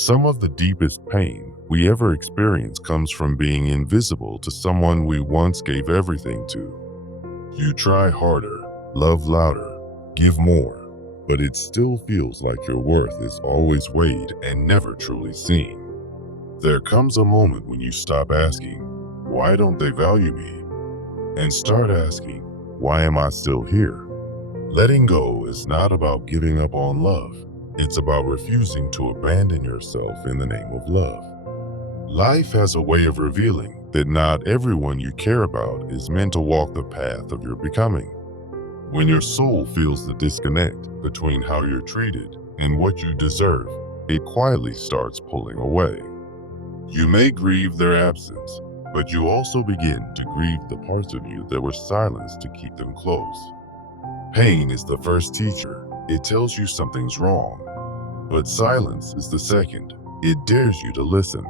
Some of the deepest pain we ever experience comes from being invisible to someone we once gave everything to. You try harder, love louder, give more, but it still feels like your worth is always weighed and never truly seen. There comes a moment when you stop asking, "Why don't they value me?" and start asking, "Why am I still here?" Letting go is not about giving up on love. It's about refusing to abandon yourself in the name of love. Life has a way of revealing that not everyone you care about is meant to walk the path of your becoming. When your soul feels the disconnect between how you're treated and what you deserve, it quietly starts pulling away. You may grieve their absence, but you also begin to grieve the parts of you that were silenced to keep them close. Pain is the first teacher. It tells you something's wrong. But silence is the second. It dares you to listen.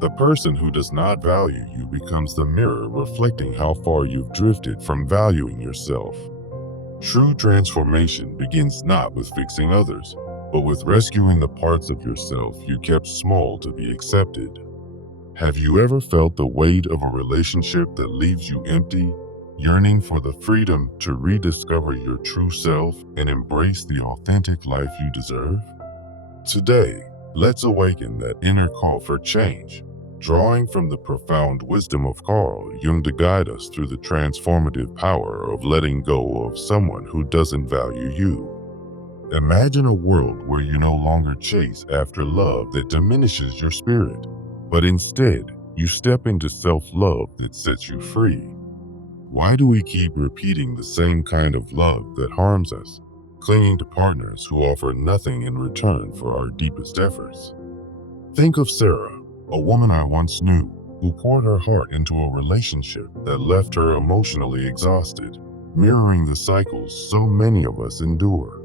The person who does not value you becomes the mirror reflecting how far you've drifted from valuing yourself. True transformation begins not with fixing others, but with rescuing the parts of yourself you kept small to be accepted. Have you ever felt the weight of a relationship that leaves you empty, yearning for the freedom to rediscover your true self and embrace the authentic life you deserve? Today, let's awaken that inner call for change, drawing from the profound wisdom of Carl Jung to guide us through the transformative power of letting go of someone who doesn't value you. Imagine a world where you no longer chase after love that diminishes your spirit, but instead, you step into self-love that sets you free. Why do we keep repeating the same kind of love that harms us, clinging to partners who offer nothing in return for our deepest efforts? Think of Sarah, a woman I once knew, who poured her heart into a relationship that left her emotionally exhausted, mirroring the cycles so many of us endure.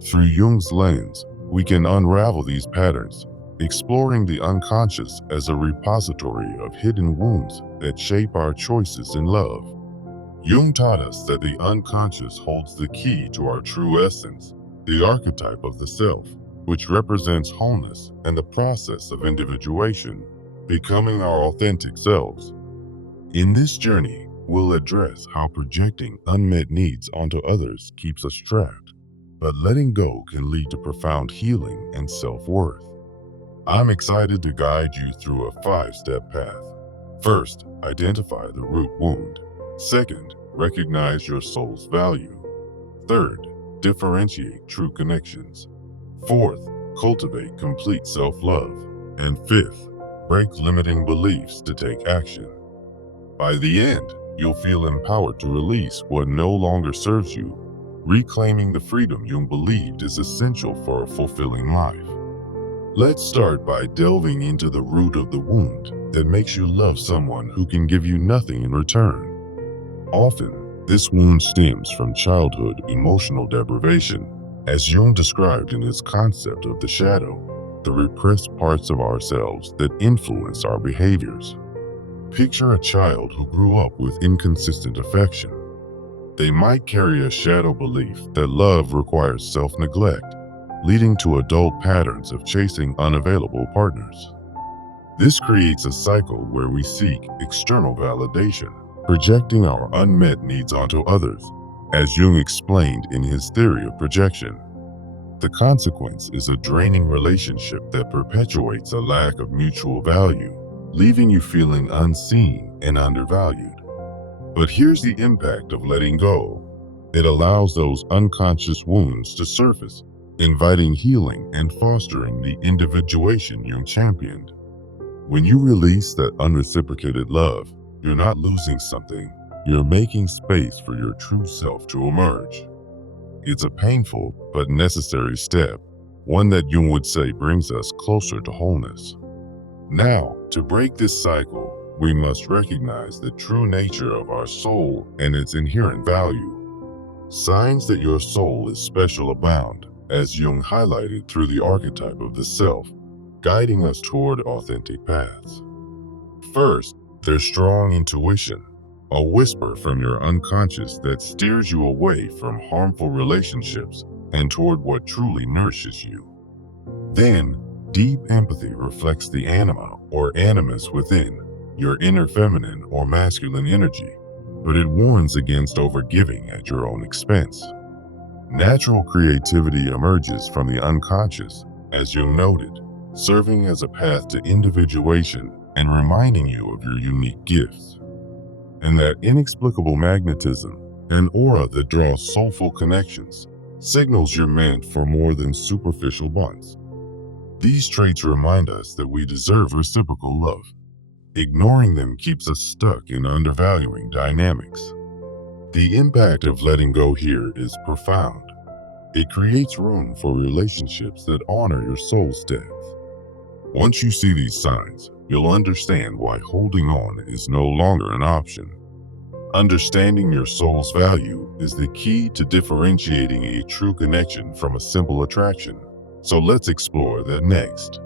Through Jung's lens, we can unravel these patterns, exploring the unconscious as a repository of hidden wounds that shape our choices in love. Jung taught us that the unconscious holds the key to our true essence, the archetype of the self, which represents wholeness and the process of individuation, becoming our authentic selves. In this journey, we'll address how projecting unmet needs onto others keeps us trapped, but letting go can lead to profound healing and self-worth. I'm excited to guide you through a 5-step path. First, identify the root wound. Second, recognize your soul's value. Third, differentiate true connections. Fourth, cultivate complete self-love. And fifth, break limiting beliefs to take action. By the end, you'll feel empowered to release what no longer serves you, reclaiming the freedom Jung believed is essential for a fulfilling life. Let's start by delving into the root of the wound that makes you love someone who can give you nothing in return. Often, this wound stems from childhood emotional deprivation, as Jung described in his concept of the shadow, the repressed parts of ourselves that influence our behaviors. Picture a child who grew up with inconsistent affection. They might carry a shadow belief that love requires self-neglect, leading to adult patterns of chasing unavailable partners. This creates a cycle where we seek external validation, projecting our unmet needs onto others, as Jung explained in his theory of projection. The consequence is a draining relationship that perpetuates a lack of mutual value, leaving you feeling unseen and undervalued. But here's the impact of letting go. It allows those unconscious wounds to surface, inviting healing and fostering the individuation Jung championed. When you release that unreciprocated love, you're not losing something, you're making space for your true self to emerge. It's a painful but necessary step, one that Jung would say brings us closer to wholeness. Now, to break this cycle, we must recognize the true nature of our soul and its inherent value. Signs that your soul is special abound, as Jung highlighted through the archetype of the self, guiding us toward authentic paths. First, there's strong intuition, a whisper from your unconscious that steers you away from harmful relationships and toward what truly nourishes you. Then, Deep empathy reflects the anima or animus within, your inner feminine or masculine energy, but it warns against overgiving at your own expense. Natural creativity emerges from the unconscious, as Jung noted, serving as a path to individuation and reminding you of your unique gifts. And that inexplicable magnetism, an aura that draws soulful connections, signals you're meant for more than superficial bonds. These traits remind us that we deserve reciprocal love. Ignoring them keeps us stuck in undervaluing dynamics. The impact of letting go here is profound. It creates room for relationships that honor your soul's depth. Once you see these signs, you'll understand why holding on is no longer an option. Understanding your soul's value is the key to differentiating a true connection from a simple attraction. So let's explore that next.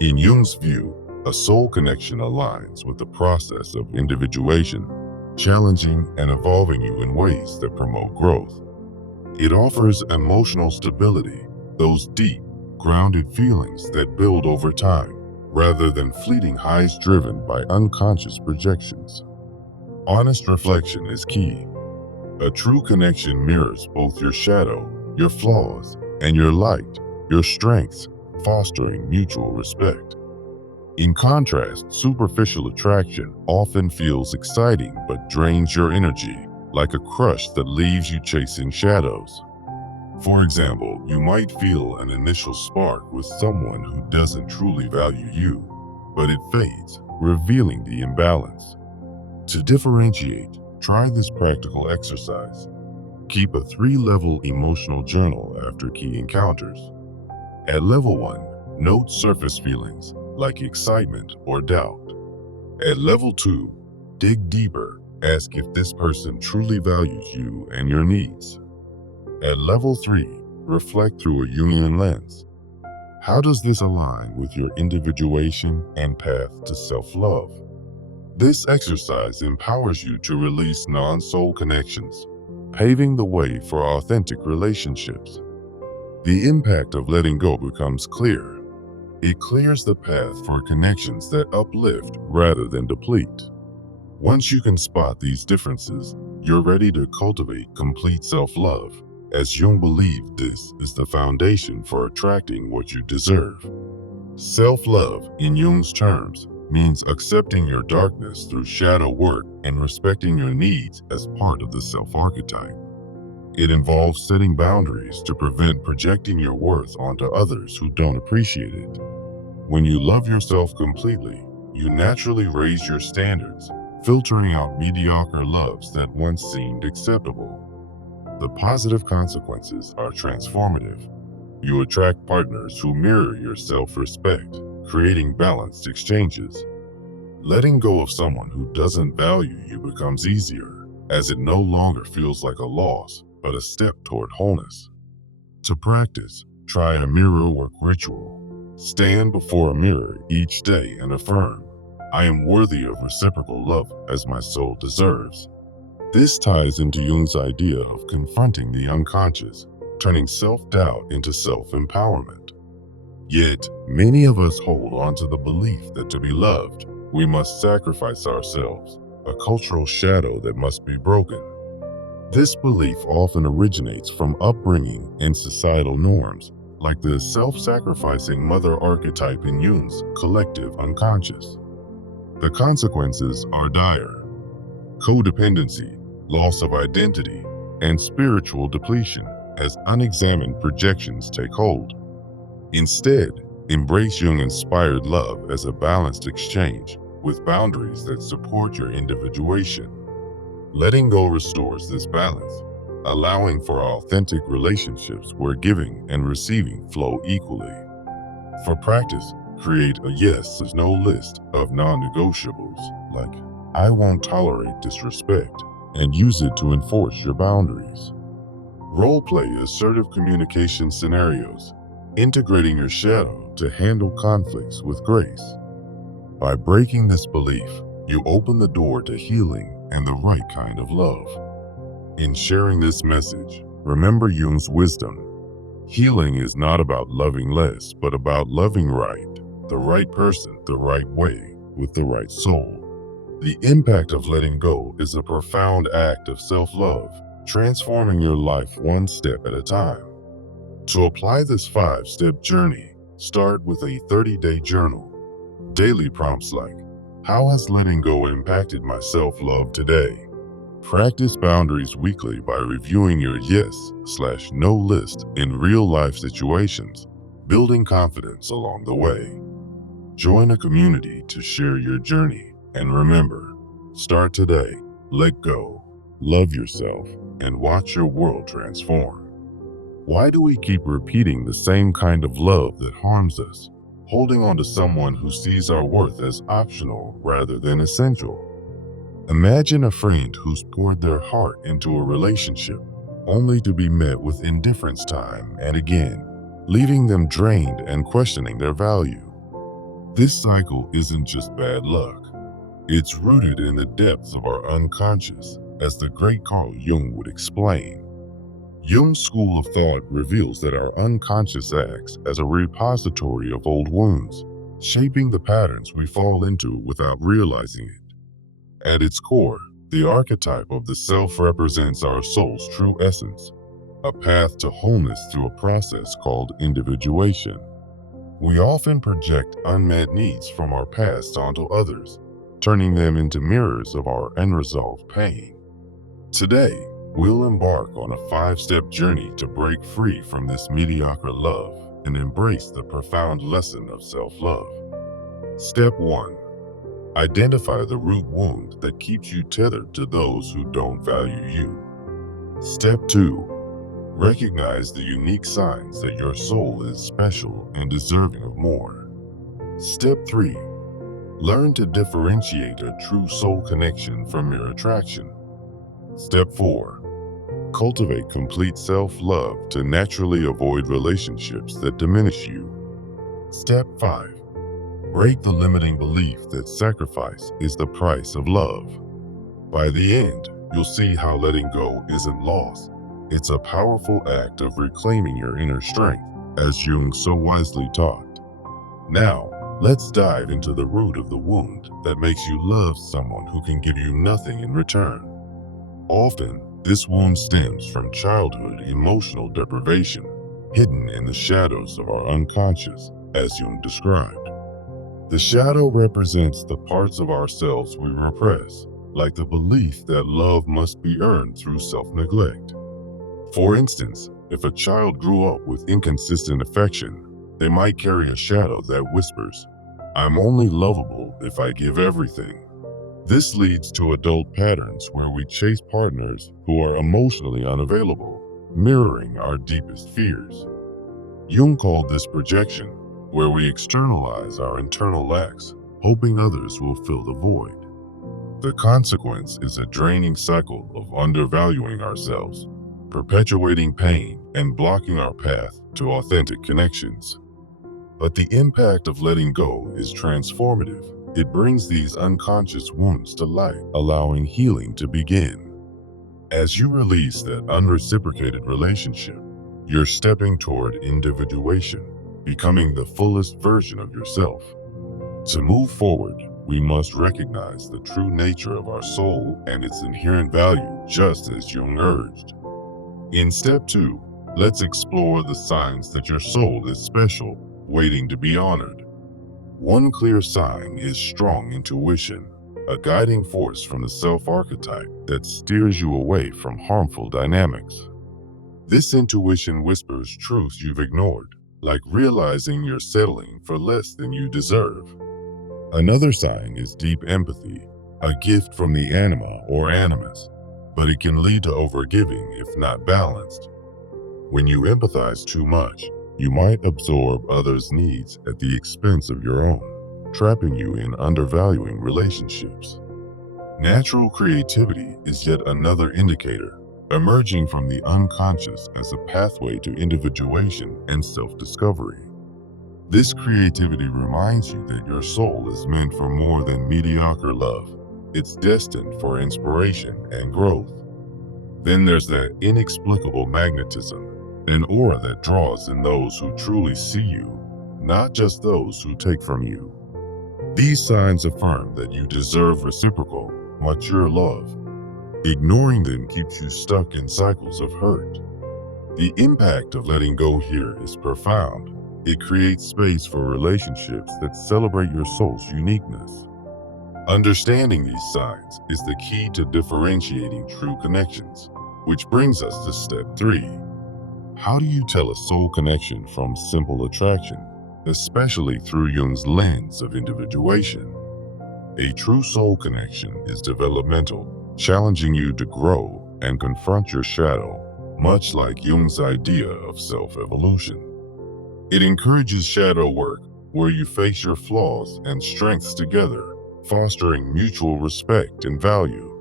In Jung's view, a soul connection aligns with the process of individuation, challenging and evolving you in ways that promote growth. It offers emotional stability, those deep, grounded feelings that build over time, rather than fleeting highs driven by unconscious projections. Honest reflection is key. A true connection mirrors both your shadow, your flaws, and your light, your strengths, fostering mutual respect. In contrast, superficial attraction often feels exciting but drains your energy, like a crush that leaves you chasing shadows. For example, you might feel an initial spark with someone who doesn't truly value you, but it fades, revealing the imbalance. To differentiate, try this practical exercise. Keep a 3-level emotional journal after key encounters. At level 1, note surface feelings like excitement or doubt. At level 2, dig deeper. Ask if this person truly values you and your needs. At level 3, reflect through a Jungian lens. How does this align with your individuation and path to self-love? This exercise empowers you to release non-soul connections, paving the way for authentic relationships. The impact of letting go becomes clear. It clears the path for connections that uplift rather than deplete. Once you can spot these differences, you're ready to cultivate complete self-love, as Jung believed this is the foundation for attracting what you deserve. Self-love, in Jung's terms, means accepting your darkness through shadow work and respecting your needs as part of the self-archetype. It involves setting boundaries to prevent projecting your worth onto others who don't appreciate it. When you love yourself completely, you naturally raise your standards, filtering out mediocre loves that once seemed acceptable. The positive consequences are transformative. You attract partners who mirror your self-respect, creating balanced exchanges. Letting go of someone who doesn't value you becomes easier, as it no longer feels like a loss, but a step toward wholeness. To practice, try a mirror work ritual. Stand before a mirror each day and affirm, "I am worthy of reciprocal love as my soul deserves." This ties into Jung's idea of confronting the unconscious, turning self-doubt into self-empowerment. Yet, many of us hold on to the belief that to be loved, we must sacrifice ourselves, a cultural shadow that must be broken. This belief often originates from upbringing and societal norms, like the self-sacrificing mother archetype in Jung's collective unconscious. The consequences are dire: codependency, loss of identity, and spiritual depletion as unexamined projections take hold. Instead, embrace Jung-inspired love as a balanced exchange with boundaries that support your individuation. Letting go restores this balance, allowing for authentic relationships where giving and receiving flow equally. For practice, create a yes is no list of non-negotiables, like "I won't tolerate disrespect," and use it to enforce your boundaries. Role-play assertive communication scenarios, integrating your shadow to handle conflicts with grace. By breaking this belief, you open the door to healing and the right kind of love. In sharing this message, remember Jung's wisdom. Healing is not about loving less, but about loving right. The right person, the right way, with the right soul. The impact of letting go is a profound act of self-love, transforming your life one step at a time. To apply this 5-step journey, start with a 30-day journal. Daily prompts like, how has letting go impacted my self-love today? Practice boundaries weekly by reviewing your yes/no list in real-life situations, building confidence along the way. Join a community to share your journey, and remember, start today, let go, love yourself, and watch your world transform. Why do we keep repeating the same kind of love that harms us, holding on to someone who sees our worth as optional rather than essential? Imagine a friend who's poured their heart into a relationship, only to be met with indifference time and again, leaving them drained and questioning their value. This cycle isn't just bad luck. It's rooted in the depths of our unconscious, as the great Carl Jung would explain. Jung's school of thought reveals that our unconscious acts as a repository of old wounds, shaping the patterns we fall into without realizing it. At its core, the archetype of the self represents our soul's true essence, a path to wholeness through a process called individuation. We often project unmet needs from our past onto others, turning them into mirrors of our unresolved pain. Today, we'll embark on a 5-step journey to break free from this mediocre love and embrace the profound lesson of self-love. Step 1. Identify the root wound that keeps you tethered to those who don't value you. Step 2. Recognize the unique signs that your soul is special and deserving of more. Step 3. Learn to differentiate a true soul connection from mere attraction. Step 4. Cultivate complete self-love to naturally avoid relationships that diminish you. Step 5. Break the limiting belief that sacrifice is the price of love. By the end, you'll see how letting go isn't loss. It's a powerful act of reclaiming your inner strength, as Jung so wisely taught. Now, let's dive into the root of the wound that makes you love someone who can give you nothing in return. Often, this wound stems from childhood emotional deprivation, hidden in the shadows of our unconscious, as Jung described. The shadow represents the parts of ourselves we repress, like the belief that love must be earned through self-neglect. For instance, if a child grew up with inconsistent affection, they might carry a shadow that whispers, "I'm only lovable if I give everything." This leads to adult patterns where we chase partners who are emotionally unavailable, mirroring our deepest fears. Jung called this projection, where we externalize our internal lacks, hoping others will fill the void. The consequence is a draining cycle of undervaluing ourselves, perpetuating pain and blocking our path to authentic connections. But the impact of letting go is transformative. It brings these unconscious wounds to light, allowing healing to begin. As you release that unreciprocated relationship, you're stepping toward individuation, becoming the fullest version of yourself. To move forward, we must recognize the true nature of our soul and its inherent value, just as Jung urged. In step 2, let's explore the signs that your soul is special, waiting to be honored. One clear sign is strong intuition, a guiding force from the self-archetype that steers you away from harmful dynamics. This intuition whispers truths you've ignored, like realizing you're settling for less than you deserve. Another sign is deep empathy, a gift from the anima or animus, but it can lead to overgiving if not balanced. When you empathize too much, you might absorb others' needs at the expense of your own, trapping you in undervaluing relationships. Natural creativity is yet another indicator, emerging from the unconscious as a pathway to individuation and self-discovery. This creativity reminds you that your soul is meant for more than mediocre love. It's destined for inspiration and growth. Then there's that inexplicable magnetism, an aura that draws in those who truly see you, not just those who take from you. These signs affirm that you deserve reciprocal, mature love. Ignoring them keeps you stuck in cycles of hurt. The impact of letting go here is profound. It creates space for relationships that celebrate your soul's uniqueness. Understanding these signs is the key to differentiating true connections, which brings us to step 3. How do you tell a soul connection from simple attraction, especially through Jung's lens of individuation? A true soul connection is developmental, challenging you to grow and confront your shadow, much like Jung's idea of self-evolution. It encourages shadow work, where you face your flaws and strengths together, fostering mutual respect and value.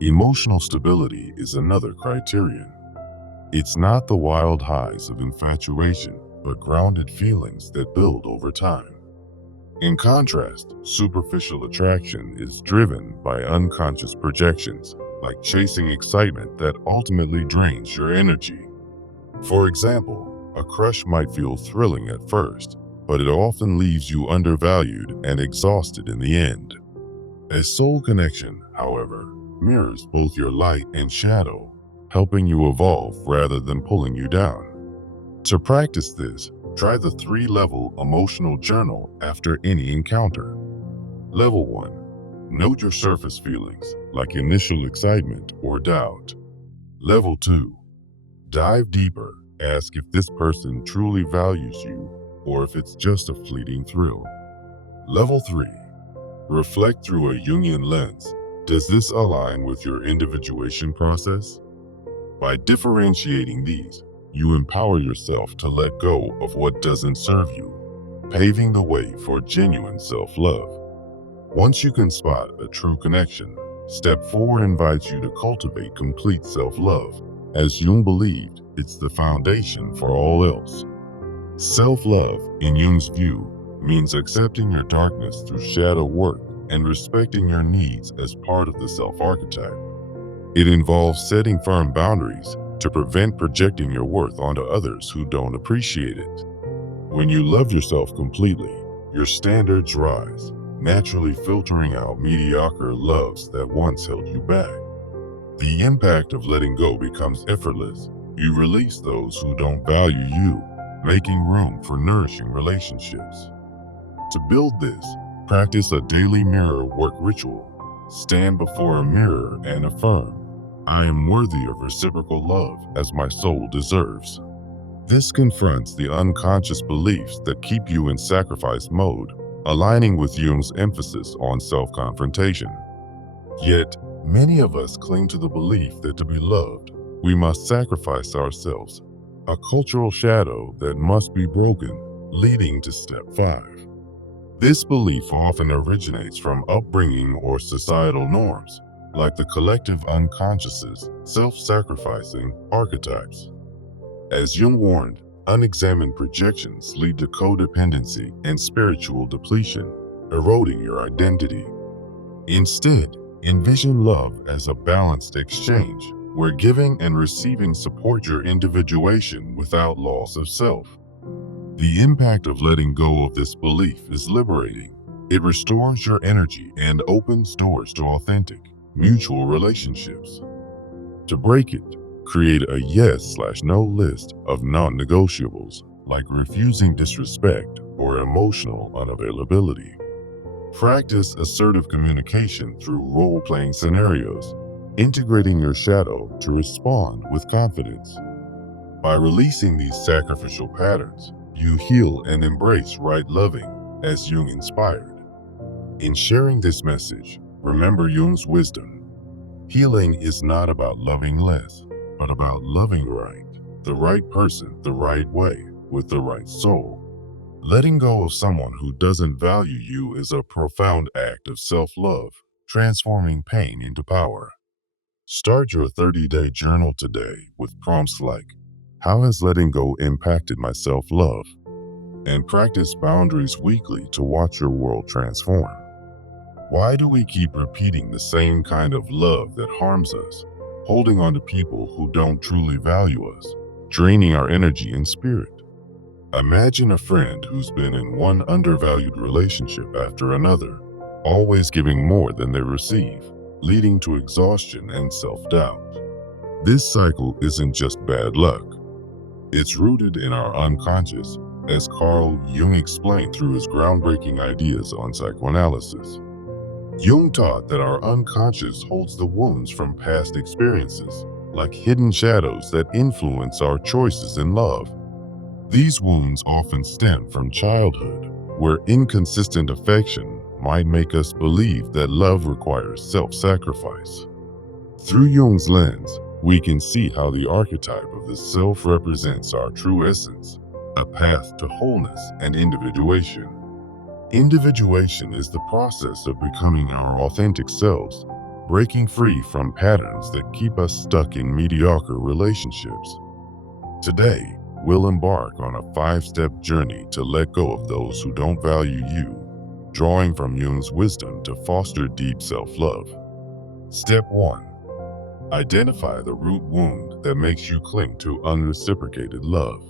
Emotional stability is another criterion. It's not the wild highs of infatuation, but grounded feelings that build over time. In contrast, superficial attraction is driven by unconscious projections, like chasing excitement that ultimately drains your energy. For example, a crush might feel thrilling at first, but it often leaves you undervalued and exhausted in the end. A soul connection, however, mirrors both your light and shadow, helping you evolve rather than pulling you down. To practice this, try the 3-level emotional journal after any encounter. Level 1. Note your surface feelings, like initial excitement or doubt. Level 2. Dive deeper. Ask if this person truly values you or if it's just a fleeting thrill. Level 3. Reflect through a Jungian lens. Does this align with your individuation process? By differentiating these, you empower yourself to let go of what doesn't serve you, paving the way for genuine self-love. Once you can spot a true connection, step 4 invites you to cultivate complete self-love. As Jung believed, it's the foundation for all else. Self-love, in Jung's view, means accepting your darkness through shadow work and respecting your needs as part of the self-archetype. It involves setting firm boundaries to prevent projecting your worth onto others who don't appreciate it. When you love yourself completely, your standards rise, naturally filtering out mediocre loves that once held you back. The impact of letting go becomes effortless. You release those who don't value you, making room for nourishing relationships. To build this, practice a daily mirror work ritual. Stand before a mirror and affirm, "I am worthy of reciprocal love as my soul deserves." This confronts the unconscious beliefs that keep you in sacrifice mode, aligning with Jung's emphasis on self-confrontation. Yet, many of us cling to the belief that to be loved, we must sacrifice ourselves, a cultural shadow that must be broken, leading to step 5. This belief often originates from upbringing or societal norms, like the collective unconscious's self-sacrificing archetypes. As Jung warned, unexamined projections lead to codependency and spiritual depletion, eroding your identity. Instead, envision love as a balanced exchange, where giving and receiving support your individuation without loss of self. The impact of letting go of this belief is liberating. It restores your energy and opens doors to authentic, mutual relationships. To break it, create a yes/no list of non-negotiables, like refusing disrespect or emotional unavailability. Practice assertive communication through role-playing scenarios, integrating your shadow to respond with confidence. By releasing these sacrificial patterns, you heal and embrace right loving, as Jung inspired. In sharing this message, remember Jung's wisdom. Healing is not about loving less, but about loving right, the right person, the right way, with the right soul. Letting go of someone who doesn't value you is a profound act of self-love, transforming pain into power. Start your 30-day journal today with prompts like, "How has letting go impacted my self-love?" And practice boundaries weekly to watch your world transform. Why do we keep repeating the same kind of love that harms us, holding on to people who don't truly value us? draining our energy and spirit. Imagine a friend who's been in one undervalued relationship after another, always giving more than they receive, leading to exhaustion and self-doubt. This cycle isn't just bad luck. It's rooted in our unconscious, as Carl Jung explained through his groundbreaking ideas on psychoanalysis. Jung taught that our unconscious holds the wounds from past experiences, like hidden shadows that influence our choices in love. These wounds often stem from childhood, where inconsistent affection might make us believe that love requires self-sacrifice. Through Jung's lens, we can see how the archetype of the self represents our true essence, a path to wholeness and individuation. Individuation is the process of becoming our authentic selves, breaking free from patterns that keep us stuck in mediocre relationships. Today, we'll embark on a 5-step journey to let go of those who don't value you, drawing from Jung's wisdom to foster deep self-love. Step 1. Identify the root wound that makes you cling to unreciprocated love.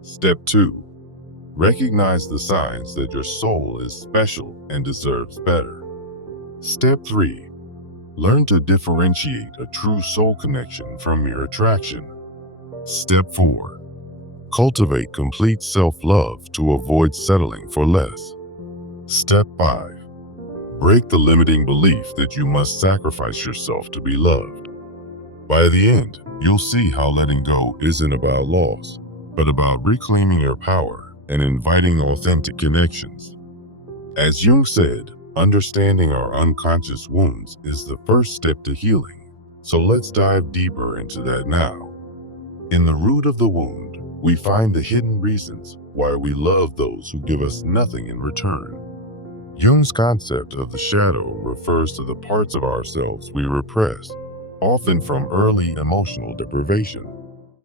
Step 2. Recognize the signs that your soul is special and deserves better. Step 3. Learn to differentiate a true soul connection from mere attraction. Step 4. Cultivate complete self-love to avoid settling for less. Step 5. Break the limiting belief that you must sacrifice yourself to be loved. By the end, you'll see how letting go isn't about loss, but about reclaiming your power and inviting authentic connections. As Jung said, understanding our unconscious wounds is the first step to healing, so let's dive deeper into that now. In the root of the wound, we find the hidden reasons why we love those who give us nothing in return. Jung's concept of the shadow refers to the parts of ourselves we repress, often from early emotional deprivation.